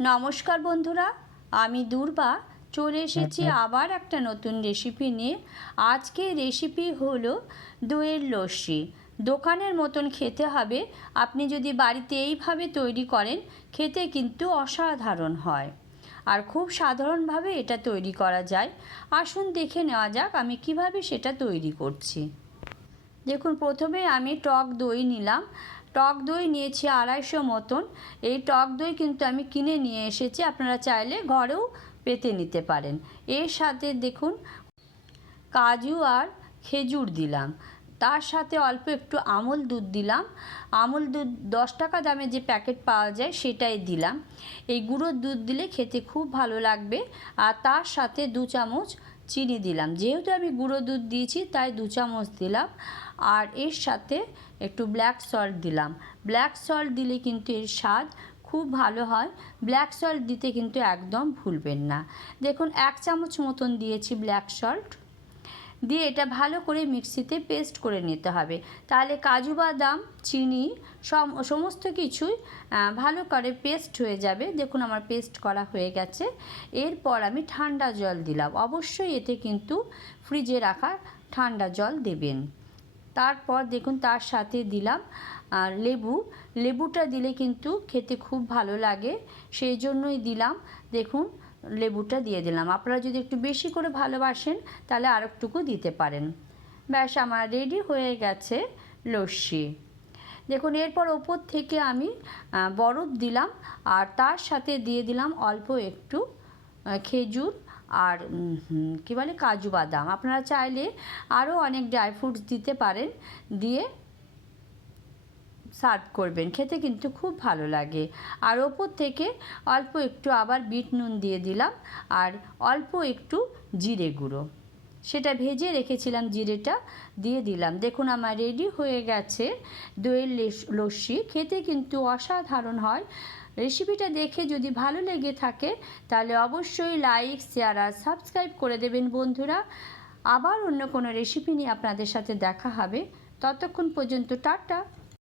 নমস্কার বন্ধুরা আমি দুর্বা। চলে এসেছি আবার একটা নতুন রেসিপি নিয়ে। আজকে রেসিপি হলো দইয়ের লস্যি। দোকানের মতন খেতে হবে। আপনি যদি বাড়িতে এইভাবে তৈরি করেন খেতে কিন্তু অসাধারণ হয়। আর খুব সাধারণভাবে এটা তৈরি করা যায়। আসুন দেখে নেওয়া যাক আমি কীভাবে সেটা তৈরি করছি। দেখুন প্রথমে আমি টক দই নিলাম। টক দই নিয়েছি আড়াইশো মতন। এই টক দই কিন্তু আমি কিনে নিয়ে এসেছি, আপনারা চাইলে ঘরেও পেতে নিতে পারেন। এর সাথে দেখুন, কাজু আর খেজুর দিলাম। তার সাথে অল্প একটু আমল দুধ দিলাম। আমল দুধ দশ টাকা দামে যে প্যাকেট পাওয়া যায় সেটাই দিলাম। এই গুঁড়োর দুধ দিলে খেতে খুব ভালো লাগবে। আর তার সাথে দু চামচ চিনি দিলাম। যেহেতু আমি গুঁড়ো দুধ দিয়েছি, তাই দু চামচ দিলাম। আর এর সাথে একটু ব্ল্যাক সল্ট দিলাম। ব্ল্যাক সল্ট দিলে কিন্তু এর স্বাদ খুব ভালো হয়। ব্ল্যাক সল্ট দিতে কিন্তু একদম ভুলবেন না। দেখুন, এক চামচ মতন দিয়েছি ব্ল্যাক সল্ট দিয়ে এটা ভালো করে মিক্সিতে পেস্ট করে নিতে হবে। তাহলে কাজু, বাদাম, চিনি সম, সমস্ত কিছুই ভালো করে পেস্ট হয়ে যাবে। দেখুন আমার পেস্ট করা হয়ে গেছে। এরপর আমি ঠান্ডা জল দিলাম। অবশ্যই এতে কিন্তু ফ্রিজে রাখা ঠান্ডা জল দেবেন। তারপর দেখুন তার সাথে দিলাম, আর লেবু। লেবুটা দিলে কিন্তু খেতে খুব ভালো লাগে, সেই জন্যই দিলাম। দেখুন, লেবুটা দিয়ে দিলাম। আপনারা যদি একটু বেশি করে ভালোবাসেন, তাহলে আর একটুকু দিতে পারেন। ব্যাস, আমার রেডি হয়ে গেছে লস্যি। দেখুন, এরপর ওপর থেকে আমি বরফ দিলাম, আর তার সাথে দিয়ে দিলাম অল্প একটু খেজুর। আর কী বলে, কাজু বাদাম। আপনারা চাইলে আরও অনেক ড্রাই ফ্রুটস দিতে পারেন, দিয়ে সার্ভ করবেন। খেতে কিন্তু খুব ভালো লাগে। আর ওপর থেকে অল্প একটু আবার বিট নুন দিয়ে দিলাম, আর অল্প একটু জিরে গুঁড়ো। সেটা ভেজে রেখেছিলাম জিরেটা, দিয়ে দিলাম। দেখুন আমার রেডি হয়ে গেছে দইয়ের লস্যি। খেতে কিন্তু অসাধারণ হয়। রেসিপিটা দেখে যদি ভালো লেগে থাকে, তাহলে অবশ্যই লাইক শেয়ার আর সাবস্ক্রাইব করে দেবেন বন্ধুরা। আবার অন্য কোনো রেসিপি নিয়ে আপনাদের সাথে দেখা হবে। ততক্ষণ পর্যন্ত টাটা।